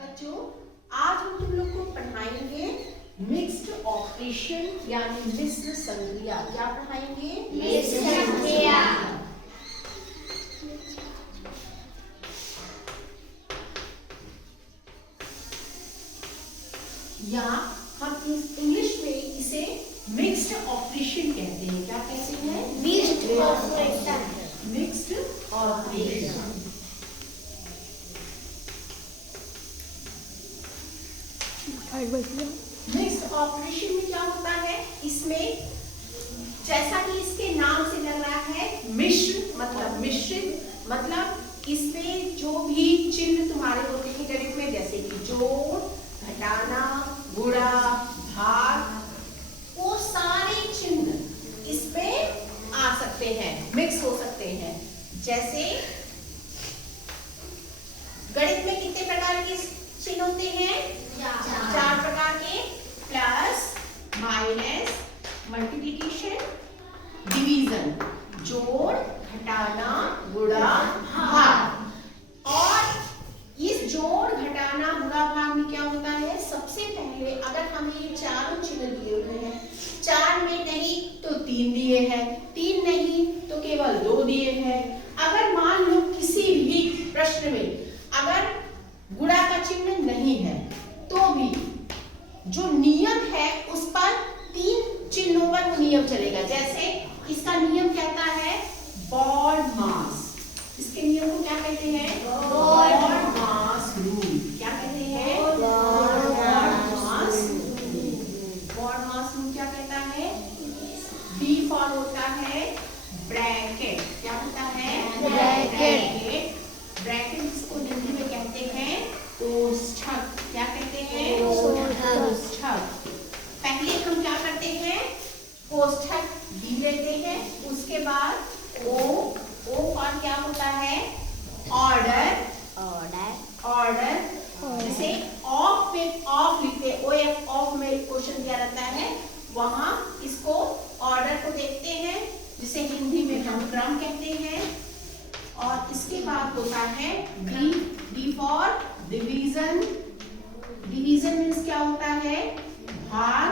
बच्चों, आज हम तुम लोग को पढ़ाएंगे मिक्स्ड ऑपरेशन यानी मिश्र संक्रिया। क्या पढ़ाएंगे? मिश्र संक्रिया। या हम इंग्लिश में इसे मिक्स्ड ऑपरेशन कहते हैं। क्या कहते हैं? Mixed operation. Mixed operation. Mixed operation में क्या होता है? इसमें जैसा कि इसके नाम से लग रहा है, मिश्र मतलब मिश्रित, मतलब इसमें जो भी चिन्ह तुम्हारे होते हैं गणित में, जैसे कि जोड़, घटाना, गुणा, भाग, वो सारे चिन्ह इसमें आ सकते हैं, मिक्स हो सकते हैं। जैसे गणित में कितने प्रकार के चिन्ह होते हैं? चार प्रकार के, प्लस, माइनस, मल्टीप्लिकेशन, डिवीजन, जोड़, घटाना, गुणा, भाग। और इस जोड़, घटाना, गुणा, भाग में क्या होता है? सबसे पहले अगर हमें ये चारों चिन्ह दिए हुए हैं, चार में नहीं तो तीन दिए हैं, तीन नहीं तो केवल दो दिए हैं। अगर मान लो किसी भी प्रश्न में अगर गुणा का चिन्ह नहीं है तो भी जो नियम है उस पर तीन चिन्हों पर नियम चलेगा। जैसे इसका नियम कहता है बॉड मास। इसके नियम को क्या कहते हैं? बॉड मास रूल। क्या कहते हैं? बॉड मास रूल। बॉड मास रूल क्या कहता है? बी फॉर होता है ब्रैकेट। क्या होता है? ब्रैकेट। ब्रैकेट जिसको हिंदी में कहते हैं कोष्ठक। क्या कहते हैं? कोष्ठक। पहले हम क्या करते हैं? कोष्ठक डी लेते हैं, उसके बाद ओ फॉर क्या होता है? ऑर्डर। जैसे ऑफ में ऑफ लिखते हैं, OF ऑफ में क्वेश्चन दिया रहता है, वहां इसको ऑर्डर को देखते हैं, जिसे हिंदी में हम क्रम कहते हैं। और इसके बाद होता है D for division. Division means क्या होता है? भाग।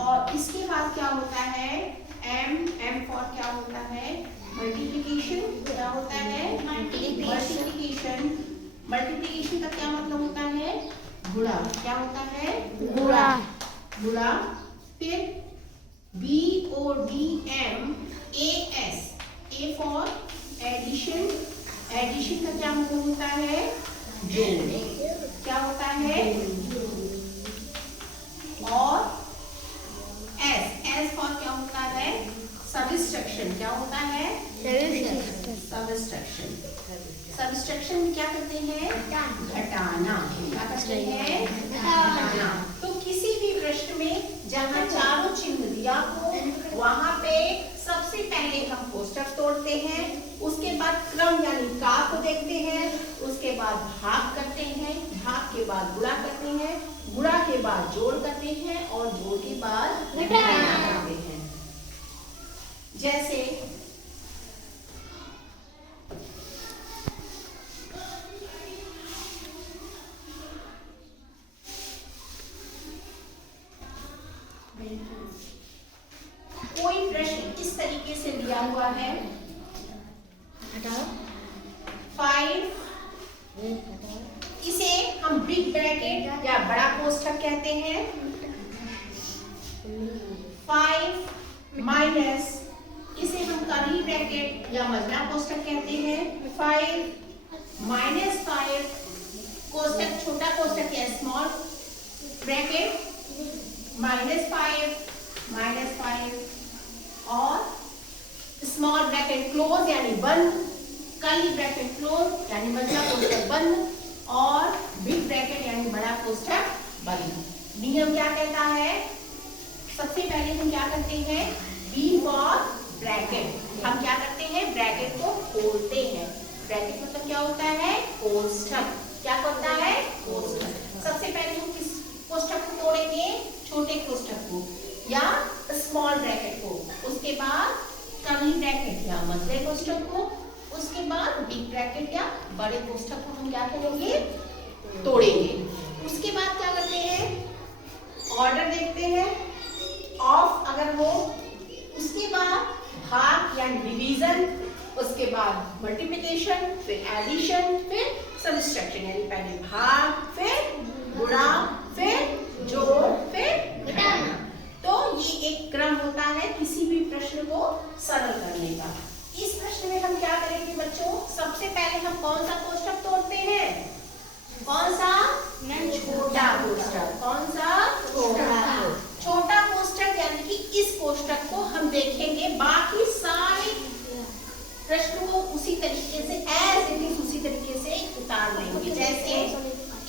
और इसके बाद क्या होता है? एम फॉर क्या होता है? मल्टीप्लिकेशन। क्या होता है? मल्टीप्लिकेशन। मल्टीप्लिकेशन का क्या मतलब होता है? गुणा। क्या होता है? गुणा। फिर BODMAS, A for addition. Addition का क्या मतलब होता है? जोड़। क्या होता है? और एस फॉर क्या होता है? सबट्रैक्शन। क्या होता है? सबट्रैक्शन। सबट्रैक्शन में क्या करते हैं? घटाना। क्या करते हैं? घटाना। तो किसी भी प्रश्न में जहाँ चारों चिन्ह दिया हो वहां पे सबसे पहले हम कोष्ठक तोड़ते हैं, उसके बाद क्रम यानी का को देखते हैं, उसके बाद भाग करते हैं, भाग के बाद गुणा करते हैं, गुणा के बाद जोड़ करते हैं और जोड़ के बाद घटाना करते हैं। जैसे कोई प्रश्न इस तरीके से दिया हुआ है, 5, इसे हम बिग ब्रैकेट या बड़ा कोष्ठक कहते हैं। 5 माइनस, इसे हम कर्ली ब्रैकेट या मझला कोष्ठक कहते हैं। 5 माइनस 5, कोष्ठक छोटा कोष्ठक या स्मॉल ब्रैकेट, -5 और स्मॉल ब्रैकेट क्लोज यानी बंद, कर्ली ब्रैकेट क्लोज यानी मझला कोष्ठक बंद और बिग ब्रैकेट यानी बड़ा कोष्ठक बंद। नियम क्या कहता है? सबसे पहले हम क्या करते हैं? B for bracket. हम क्या करते हैं? ब्रैकेट को खोलते हैं। ब्रैकेट मतलब क्या होता है? कोष्ठक। क्या होता है? कोष्ठक। सबसे पहले हम किस कोष्ठक को तोड़ेंगे? छोटे कोष्ठक को या स्मॉल ब्रैकेट को, उसके बाद कर्ली ब्रैकेट या मझले कोष्ठक को, उसके बाद बिग ब्रैकेट या बड़े कोष्ठक को हम क्या करेंगे? तोड़ेंगे। उसके बाद क्या करते हैं, ऑर्डर देखते हैं ऑफ अगर हो, उसके बाद भाग या डिवीजन, उसके बाद मल्टीप्लिकेशन, फिर एडिशन, फिर सब्ट्रैक्शन, यानी पहले भाग, फिर गुणा, फिर जोड़, फिर घटाना। तो ये एक क्रम होता है किसी भी प्रश्न को सरल करने का। इस प्रश्न में हम क्या करेंगे बच्चों, सबसे पहले हम कौन सा कोष्टक तोड़ते हैं, कौन सा, छोटा कोष्टक, कौन सा, छोटा कोष्टक, यानी कि इस कोष्टक को हम देखेंगे, बाकी सारे प्रश्न को उसी तरीके से एज इट इज उसी तरीके से उतार लेंगे। जैसे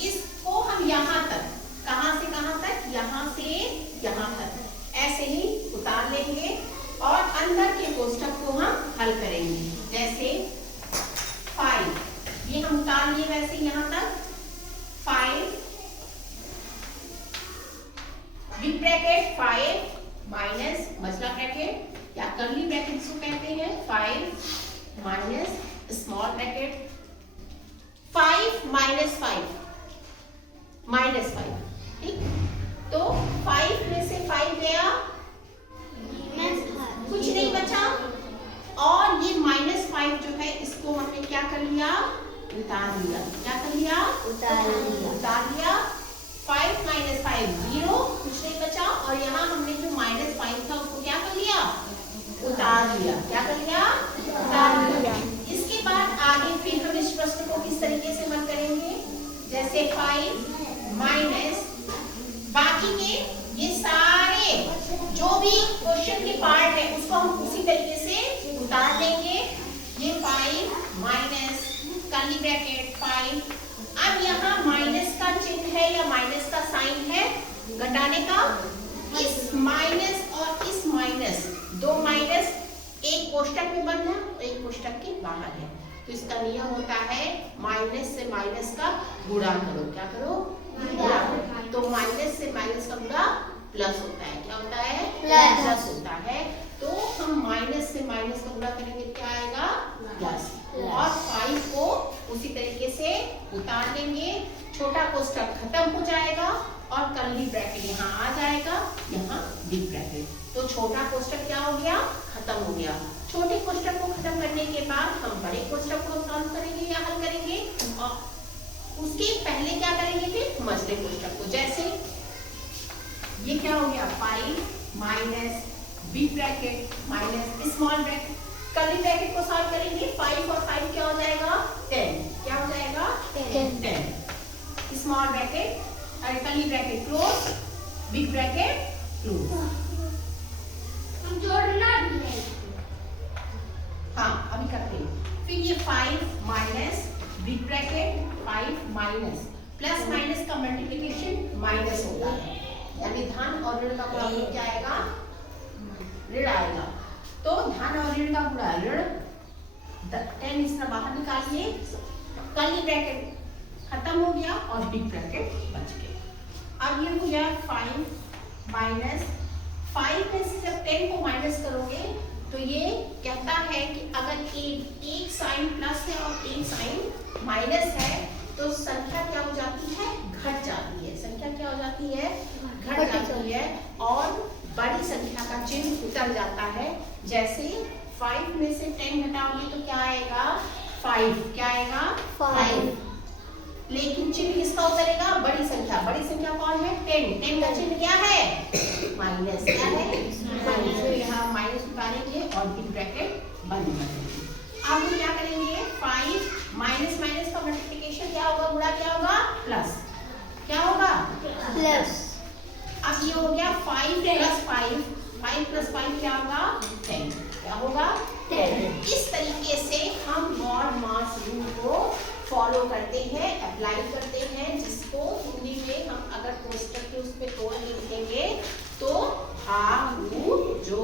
इसको हम यहाँ तक, कहाँ से कहाँ तक, यहाँ से यहाँ तक ऐसे ही उतार लेंगे और अंदर के कोष्टक को हम हल करेंगे। जैसे 5 ये हम उतार लिए, वैसे यहाँ तक 5 बिग ब्रैकेट 5 माइनस मसला ब्रैकेट या कर्ली ब्रैकेट इसको कहते हैं, 5 माइनस स्मॉल ब्रैकेट, 5 माइनस 5, ठीक। तो 5 में से 5 गया, कुछ नहीं बचा, और ये -5 जो है इसको हमने क्या कर लिया, उतार लिया। क्या कर लिया, उतार लिया। 5 माइनस 5 0, कुछ नहीं बचा, और यहाँ हमने जो -5 था उसको क्या कर लिया, उतार लिया। क्या कर लिया, उतार लिया। इसके बाद आगे फिर हम इस प्रश्न को किस तरीके से हल करेंगे, जैसे 5 माइनस बाकी के ये सारे जो भी क्वेश्चन के पार्ट है उसको हम उसी तरीके से उतार लेंगे। ये 5 माइनस कर्ली ब्रैकेट 5, अब यहाँ माइनस का चिन्ह है या माइनस का साइन है घटाने का, इस माइनस और इस माइनस, दो माइनस एक कोष्टक में बंद है और एक कोष्टक के बाहर है, तो इसका नियम होता है माइनस से माइनस का गुणा करो। क्या करो, गुणा। तो माइनस से माइनस का गुणा प्लस होता है। क्या होता है, प्लस होता है। तो हम माइनस से माइनस का गुणा करेंगे, क्या आएगा, प्लस, और 5 को उसी तरीके से उतार लेंगे, छोटा कोष्टक खत्म हो जाएगा और कर्ली ब्रैकेट यहाँ आ जाएगा, यहाँ बिग ब्रैकेट। तो छोटा कोष्टक क्या हो गया, खत्म हो गया। छोटे कोष्टक को खत्म करने के बाद हम बड़े कोष्टक को सॉल्व करेंगे या हल करेंगे, और उसके पहले क्या करेंगे, फिर मझले कोष्टक को। जैसे ये क्या हो गया, 5 minus big bracket minus small bracket, curly bracket को सॉल्व करेंगे, 5 और 5 क्या हो जाएगा, 10। क्या हो जाएगा, 10। स्मॉल ब्रैकेट और curly bracket close, big bracket close. हम जोड़ना भी है, हाँ अभी करते हैं। फिर ये 5 minus big bracket 5 minus, plus minus का मल्टीप्लिकेशन माइनस होता है, यानी धन और ऋण का गुणा क्या आएगा, ऋण आएगा। तो धन और ऋण का गुणा ऋण, 10 इस तरह बाहर निकालिए, कर्ली ब्रैकेट खत्म हो गया और बिग ब्रैकेट बच गया। अब ये हो गया 5 माइनस 5 में से जब 10 को माइनस करोगे तो ये कहता है कि अगर एक साइन प्लस है और एक साइन माइनस है तो संख्या क्या हो जाती है, घट जाती है। संख्या क्या हो जाती है, घट जाती है, और बड़ी संख्या का चिन्ह उतर जाता है। जैसे 5 में से 10 घटाओगे तो क्या आएगा, 5। क्या आएगा, 5। लेकिन चिन्ह किसका उतरेगा, बड़ी संख्या। बड़ी संख्या कौन है, 10। 10 का चिन्ह क्या है, माइनस। क्या है, माइनस। तो यहाँ माइनस उतारेंगे और बिग ब्रैकेट बंद कर देंगे। अब हम क्या करेंगे, 5 माइनस माइनस का मल्टीप्लिकेशन क्या होगा, गुणा क्या होगा, प्लस। क्या होगा, प्लस। अब ये हो गया 5 प्लस 5, 5 प्लस 5 क्या होगा, 10। क्या होगा, 10। इस तरीके से हम मॉड मास रूल को फॉलो करते हैं, अप्लाई करते हैं, जिसको हिंदी में हम अगर कोष्टक के उस पे तोड़ लिखेंगे तो आ, जो